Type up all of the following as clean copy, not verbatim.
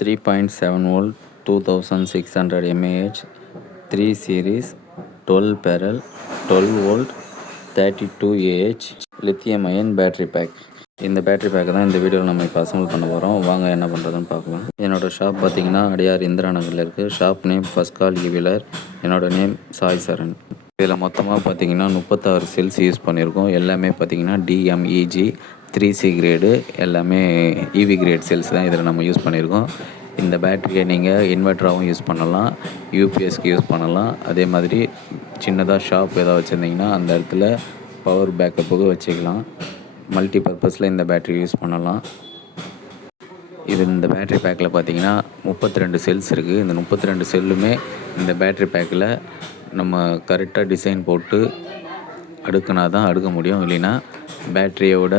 3.7 volt 2600 mAh 3 series 12 parallel 12 volt 32Ah lithium ion battery pack. இந்த battery பேக்கை தான் இந்த வீடியோவில் நம்ம இப்போ அசம்பிள் பண்ண போகிறோம். வாங்க என்ன பண்ணுறதுன்னு பார்க்கலாம். என்னோடய ஷாப் பார்த்தீங்கன்னா அடையார் இந்திரா நகரில் இருக்குது. Shop name first call e wheeler. என்னோடய நேம் சாய் சரண். இதில் மொத்தமாக பார்த்தீங்கன்னா 36 செல்ஸ் யூஸ் பண்ணியிருக்கோம். எல்லாமே பார்த்தீங்கன்னா DMEG 3C கிரேடு, எல்லாமே EV கிரேட் செல்ஸ் தான் இதில் நம்ம யூஸ் பண்ணியிருக்கோம். இந்த பேட்டரியை நீங்கள் இன்வெர்ட்டராகவும் யூஸ் பண்ணலாம், யூபிஎஸ்க்கு யூஸ் பண்ணலாம். அதே மாதிரி சின்னதாக ஷாப் ஏதாவது வச்சுருந்திங்கன்னா அந்த இடத்துல பவர் பேக்கப்புக்கு வச்சுக்கலாம். மல்டி பர்பஸில் இந்த பேட்டரி யூஸ் பண்ணலாம். இந்த பேட்டரி பேக்கில் பார்த்தீங்கன்னா 32 செல்ஸ் இருக்குது. இந்த 32 செல்லுமே இந்த பேட்டரி பேக்கில் நம்ம கரெக்டாக டிசைன் போட்டு அடுக்குனா தான் அடுக்க முடியும். இல்லைன்னா பேட்டரியோட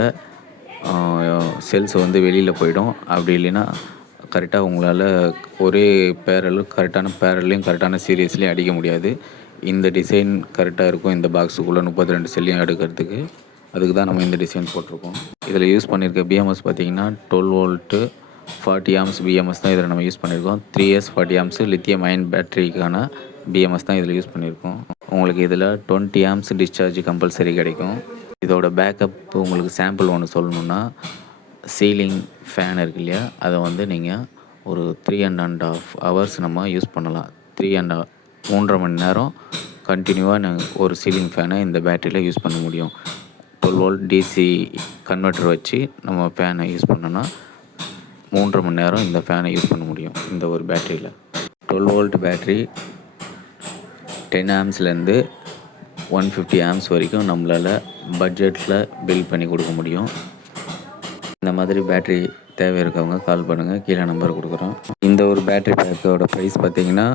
செல்ஸ் வந்து வெளியில் போயிடும். அப்படி இல்லைன்னா கரெக்டாக உங்களால் ஒரே கரெக்டான பேரல்லையும் கரெக்டான சீரியஸ்லேயும் அடிக்க முடியாது. இந்த டிசைன் கரெக்டாக இருக்கும் இந்த பாக்ஸுக்குள்ளே 32 செல்லையும் அடுக்கிறதுக்கு. அதுக்கு தான் நம்ம இந்த டிசைன் போட்டிருக்கோம். இதில் யூஸ் பண்ணியிருக்க BMS பார்த்திங்கன்னா 12 வோல்ட்டு 40 ஆம்ஸ் BMS தான் இதில் நம்ம யூஸ் பண்ணியிருக்கோம். 3S 40 ஆம்ஸ் லித்தியம் அயன் பேட்டரிக்கான BMS தான் இதில் யூஸ் பண்ணியிருக்கோம். உங்களுக்கு இதில் 20 ஆம்ஸ் டிஸ்சார்ஜ் கம்பல்சரி கிடைக்கும். இதோட பேக்கப் உங்களுக்கு சாம்பிள் ஒன்று சொல்லணுன்னா, சீலிங் ஃபேன் இருக்கு இல்லையா, அதை வந்து நீங்கள் ஒரு 3.5 ஹவர்ஸ் நம்ம யூஸ் பண்ணலாம். 3.5 மணி நேரம் கண்டினியூவாக நாங்கள் ஒரு சீலிங் ஃபேனை இந்த பேட்டரியில் யூஸ் பண்ண முடியும். 12 வோல்ட் DC கன்வெர்ட்டர் வச்சு நம்ம ஃபேனை யூஸ் பண்ணோன்னா 3.5 மணி நேரம் இந்த ஃபேனை யூஸ் பண்ண முடியும் இந்த ஒரு பேட்டரியில். 12 வோல்ட் பேட்டரி 10 ஆம்ஸ்லேருந்து 150 ஆம்ஸ் வரைக்கும் நம்மளால் பட்ஜெட்டில் பில் பண்ணி கொடுக்க முடியும். இந்த மாதிரி பேட்டரி தேவை இருக்கவங்க கால் பண்ணுங்கள், கீழே நம்பர் கொடுக்குறோம். இந்த ஒரு பேட்டரி பேக்கோட ப்ரைஸ் பார்த்திங்கன்னா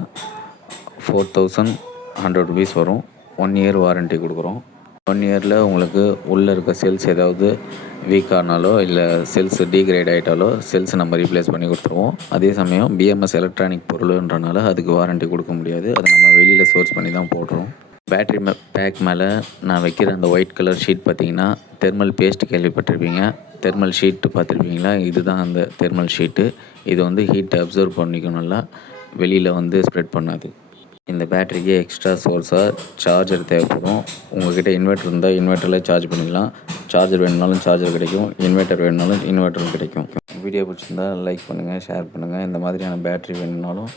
4100 ருபீஸ் வரும். 1 இயர் வாரண்ட்டி கொடுக்குறோம். 1 இயரில் உங்களுக்கு உள்ளே இருக்க செல்ஸ் ஏதாவது வீக் ஆனாலோ இல்லை செல்ஸ் டீக்ரேட் ஆகிட்டாலோ செல்ஸ் நம்ம ரீப்ளேஸ் பண்ணி கொடுத்துருவோம். அதே சமயம் BMS எலக்ட்ரானிக் பொருள்ன்றனால அதுக்கு வாரண்ட்டி கொடுக்க முடியாது. அதை நம்ம வெளியில் சோர்ஸ் பண்ணி தான் போடுறோம். பேட்டரி பேக் மேலே நான் வைக்கிற அந்த ஒயிட் கலர் ஷீட் பார்த்திங்கன்னா தெர்மல் பேஸ்ட் கேள்விப்பட்டிருப்பீங்க. தெர்மல் ஷீட்டு பார்த்துருப்பீங்களா? இதுதான் அந்த தெர்மல் ஷீட்டு. இது வந்து ஹீட்டை அப்சர்வ் பண்ணிக்கும், நல்லா வெளியில் வந்து ஸ்ப்ரெட் பண்ணாது. இந்த பேட்டரிக்கு எக்ஸ்ட்ரா சோர்ஸாக சார்ஜர் தேவைப்படும். உங்கள்கிட்ட இன்வெர்ட்டர் இருந்தால் இன்வெர்ட்டரில் சார்ஜ் பண்ணிக்கலாம். சார்ஜர் வேணுனாலும் சார்ஜர் கிடைக்கும், இன்வெர்ட்டர் வேணுனாலும் இன்வெர்ட்டரும் கிடைக்கும். வீடியோ பிடிச்சிருந்தால் லைக் பண்ணுங்கள், ஷேர் பண்ணுங்கள். இந்த மாதிரியான பேட்டரி வேணுனாலும்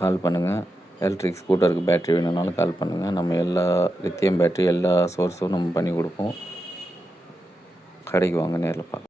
கால் பண்ணுங்கள். எலக்ட்ரிக் ஸ்கூட்டருக்கு பேட்டரி வேணுனாலும் கால் பண்ணுங்கள். நம்ம எல்லா லித்தியம் பேட்டரி எல்லா சோர்ஸும் நம்ம பண்ணி கொடுப்போம். கடைக்கு வாங்க, நேரில் பார்க்கலாம்.